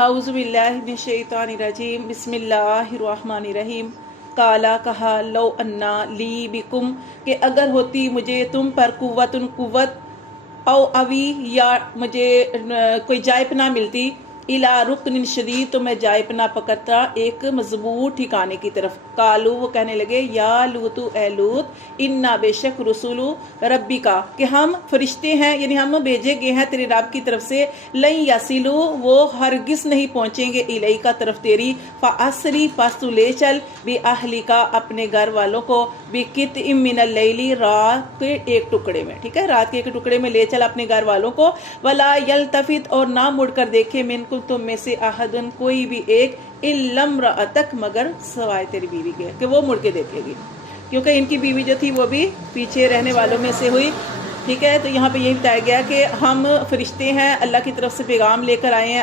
اعوذ باللہ من الشیطان الرجیم بسم اللہ الرحمن الرحیم کالا کہا لو انا لی بکم کہ اگر ہوتی مجھے تم پر قوت او اوی یا مجھے کوئی جائے پناہ ملتی الا رکن شدید تو میں جائے پناہ پکڑتا ایک مضبوط ٹھکانے کی طرف۔ کالو وہ کہنے لگے یا لوتو اے لوت انا بے شک رسولو ربی کا کہ ہم فرشتے ہیں، یعنی ہم بھیجے گئے ہیں تیرے رب کی طرف سے، لن یسلو وہ ہرگز نہیں پہنچیں گے الی کا طرف تیری، فاسری پس تو لے چل بی اہلی کا اپنے گھر والوں کو، بقطع من اللیل رات کے ایک ٹکڑے میں، ٹھیک ہے، رات کے ایک ٹکڑے میں لے چل اپنے گھر والوں کو، ولا یلتفت اور نہ مڑ کر دیکھے منکم تم میں سے احدن کوئی بھی ایک الا امرأتک مگر سوائے تیری بیوی کے، کہ وہ مڑ کے دیکھے گی، کیونکہ ان کی بیوی جو تھی وہ بھی پیچھے رہنے والوں میں سے ہوئی، ٹھیک ہے۔ تو یہاں پہ یہ بتایا گیا کہ ہم فرشتے ہیں، اللہ کی طرف سے پیغام لے کر آئے ہیں،